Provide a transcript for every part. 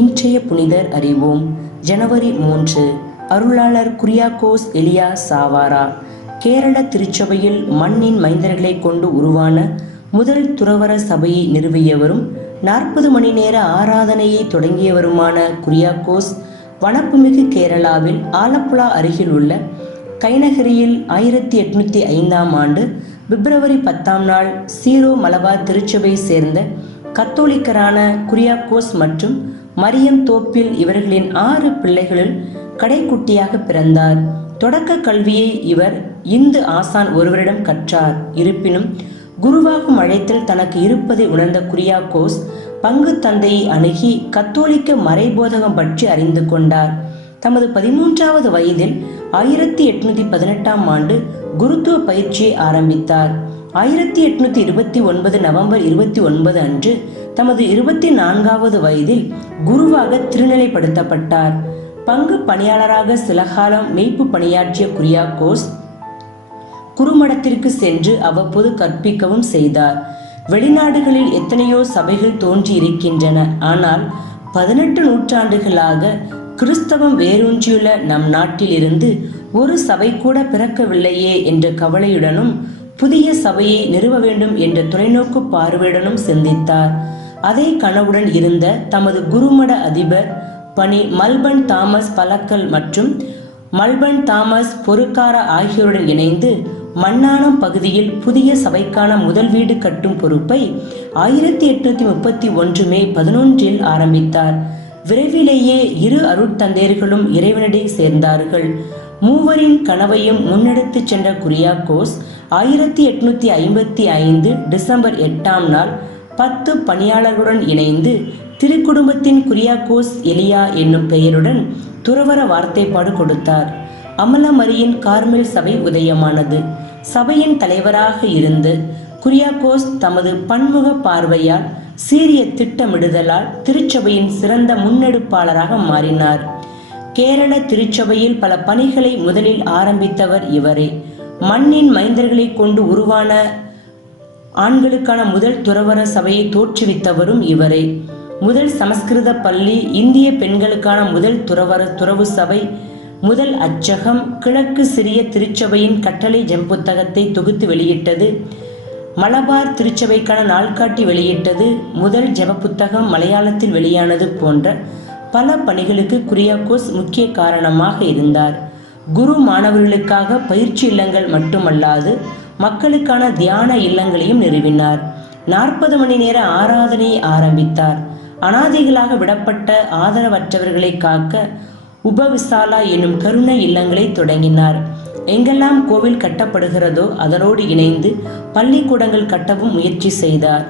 இன்றைய புனிதர் அறிவோம். ஜனவரி 3. அருளாளர் குரியாக்கோஸ் எலியா சாவாரா. கேரள திருச்சபையில் மண்ணின் மைந்தர்களை கொண்டு உருவான முதல் துறவற சபையை நிறுவியவரும் 40 மணி நேர ஆராதனையை தொடங்கியவருமான குரியாக்கோஸ் வனப்புமிகு கேரளாவில் ஆலப்புழா அருகில் உள்ள கைனகிரியில் 1805ஆம் ஆண்டு பிப்ரவரி 10ஆம் நாள் சீரோ மலபார் திருச்சபை சேர்ந்த கத்தோலிக்கரான குரியாக்கோஸ் மற்றும் மரியம் தோப்பில் இவர்களின் 6 பிள்ளைகளில் கடைக்குட்டியாக பிறந்தார். தொடக்க கல்வியை இவர் இந்து ஆசான் ஒருவரிடம் கற்றார். இருப்பினும் குருவாகும் அழைத்தல் தனக்கு இருப்பதை உணர்ந்த குரியாக்கோஸ் பங்கு தந்தையை அணுகி கத்தோலிக்க மறைபோதகம் பற்றி அறிந்து கொண்டார். தமது 13வது வயதில் 1818ஆம் ஆண்டு குருத்துவ பயிற்சியை ஆரம்பித்தார். 1829 நவம்பர் 29 அன்று தமது 24வது வயதில் குருவாக திருநிலைப்படுத்தப்பட்டார். பங்கு பணியாளராக சில காலம் மெய்ப்பு பணியாற்றிய குரியாக்கோஸ் குருமடத்திற்கு சென்று அவ்வப்போது கற்பிக்கவும் செய்தார். வெளிநாடுகளில் எத்தனையோ சபைகள் தோன்றி இருக்கின்றன. ஆனால் 18 நூற்றாண்டுகளாக கிறிஸ்தவம் வேரூன்றியுள்ள நம் நாட்டில் இருந்து ஒரு சபை கூட பிறக்கவில்லையே என்ற கவலையுடனும் புதிய சபையை நிறுவ வேண்டும் என்ற தொலைநோக்கு பார்வையுடனும் சிந்தித்தார். அதே கனவுடன் இருந்த தமது குருமட அதிபர் பணி மல்பன் தாமஸ் பலக்கல் மற்றும் மல்பன் தாமஸ் பொறுக்காரா ஆகியோருடன் இணைந்து மண்ணானம் பகுதியில் புதிய சபைக்கான முதல் வீடு கட்டும் பொறுப்பை 1831 மே 11 ஆரம்பித்தார். விரைவிலேயே 2 அருட்தந்தையர்களும் இறைவனடி சேர்ந்தார்கள். மூவரின் கனவையும் முன்னெடுத்து சென்ற குரியாக்கோஸ் 1855 டிசம்பர் 8ஆம் நாள் 10 பணியாளர்களுடன் இணைந்து திருக்குடும்பத்தின் குரியாக்கோஸ் எலியா என்னும் பெயருடன் துறவற வார்த்தைப்பாடு கொடுத்தார். அமலமரியின் கார்மெல் சபை உதயமானது. சபையின் தலைவராக இருந்து குரியாக்கோஸ் தமது பன்முக பார்வையால் சீரிய திட்டமிடுதலால் திருச்சபையின் சிறந்த முன்னெடுப்பாளராக மாறினார். கேரள திருச்சபையில் பல பணிகளை முதலில் ஆரம்பித்தவர் இவரே. மண்ணின் மைந்தர்களை கொண்டு உருவான ஆண்களுக்கான முதல் துறவற சபையை தோற்றுவித்தவரும் இவரே. முதல் சமஸ்கிருத பள்ளி, இந்திய பெண்களுக்கான முதல் துறவு சபை, முதல் அச்சகம், கிழக்கு சிறிய திருச்சபையின் கட்டளை ஜெம்புத்தகத்தை தொகுத்து வெளியிட்டது, மலபார் திருச்சபைக்கான நாள்காட்டி வெளியிட்டது, முதல் ஜெப புத்தகம் மலையாளத்தில் வெளியானது போன்ற பல பணிகளுக்கு குரியாக்கோஸ் முக்கிய காரணமாக இருந்தார். குரு மாணவர்களுக்காக பயிற்சி இல்லங்கள் மட்டுமல்லாது மக்களுக்கான தியான இல்லங்களையும் நிறுவினார். 40 மணி நேர ஆராதனையை ஆரம்பித்தார். அனாதைகளாக விடப்பட்ட ஆதரவற்றவர்களை காக்க உபவிசாலா என்னும் கருணை இல்லங்களை தொடங்கினார். எங்கெல்லாம் கோவில் கட்டப்படுகிறதோ அதனோடு இணைந்து பள்ளிக்கூடங்கள் கட்டவும் முயற்சி செய்தார்.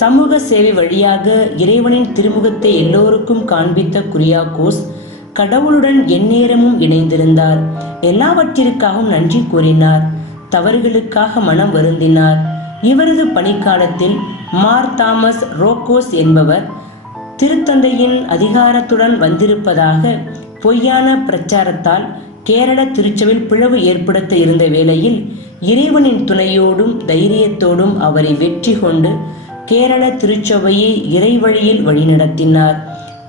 சமூக சேவை வழியாக இறைவனின் திருமுகத்தை எல்லோருக்கும் காண்பித்த குரியாக்கோஸ் கடவுளுடன் எந்நேரமும் இணைந்திருந்தார். எல்லாவற்றிற்காகவும் நன்றி கூறினார். தவறுகளுக்காக மனம் வருந்தினார். இவரது பணிக்காலத்தில் மார் தாமஸ் ரோக்கோஸ் என்பவர் திருத்தந்தையின் அதிகாரத்துடன் வந்திருப்பதாக பொய்யான பிரச்சாரத்தால் கேரள திருச்சபையில் பிளவு ஏற்படுத்த இருந்த வேளையில் இறைவனின் துணையோடும் தைரியத்தோடும் அவரை வெற்றி கொண்டு கேரள திருச்சபையை இறைவழியில் வழிநடத்தினார்.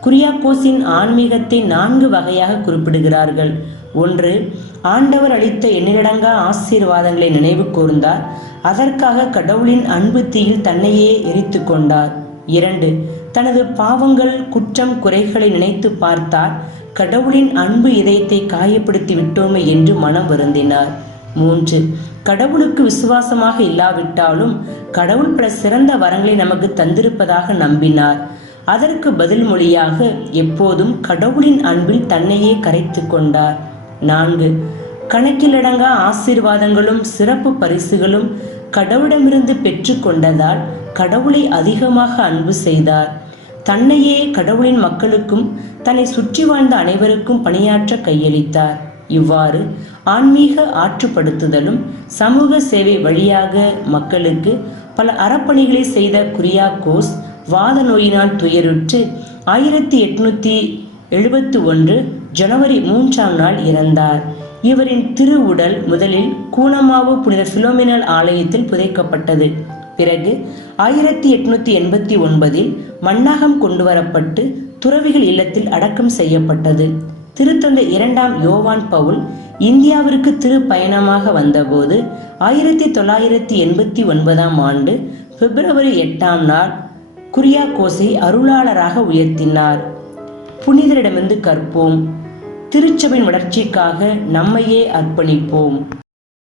குரியாக்கோஸின் ஆன்மீகத்தை 4 வகையாக குறிப்பிடுகிறார்கள். 1. ஆண்டவர் அளித்த எண்ணிலடங்கா ஆசீர்வாதங்களை நினைவு கூர்ந்தார். அதற்காக கடவுளின் அன்பு தீயில் தன்னையே எரித்து கொண்டார். 2. தனது பாவங்கள் குற்றம் குறைகளை நினைத்து பார்த்தார். கடவுளின் அன்பு இதயத்தை காயப்படுத்தி விட்டோமே என்று மனம் வருந்தினார். 3. கடவுளுக்கு விசுவாசமாக இல்லாவிட்டாலும் கடவுள் பல சிறந்த வரங்களை நமக்கு தந்திருப்பதாக நம்பினார். அதற்கு பதில் மொழியாக எப்போதும் கடவுளின் அன்பில் தன்னையே கரைத்து கொண்டார். 4. கணக்கிலடங்கா ஆசீர்வாதங்களும் சிறப்பு பரிசுகளும் கடவுளிடமிருந்து பெற்று கொண்டதால் கடவுளை அதிகமாக அன்பு செய்தார். தன்னையே கடவுளின் மக்களுக்கும் தன்னை சுற்றி வாழ்ந்த அனைவருக்கும் பணியாற்ற கையளித்தார். இவ்வாறு ஆன்மீக ஆற்றுப்படுத்துதலும் சமூக சேவை வழியாக மக்களுக்கு பல அறப்பணிகளை செய்த குரியாக்கோஸ் வாத நோயினால் துயருற்று 1871 ஜனவரி 3ஆம் நாள் இறந்தார். இவரின் திருவுடல் முதலில் கூனமாவு புனித பிலோமினல் ஆலயத்தில் புதைக்கப்பட்டது. பிறகு 1889 மண்ணாகம் கொண்டு வரப்பட்டு துறவிகள் இல்லத்தில் அடக்கம் செய்யப்பட்டது. திருத்தந்தை 2ஆம் யோவான் பவுல் இந்தியாவிற்கு திரு பயணமாக வந்தபோது 1989ஆம் ஆண்டு பிப்ரவரி 8ஆம் நாள் குரியாகோஸை அருளாளராக உயர்த்தினார். புனிதரிடமிருந்து கற்போம். திருச்சபையின் வளர்ச்சிக்காக நம்மையே அர்ப்பணிப்போம்.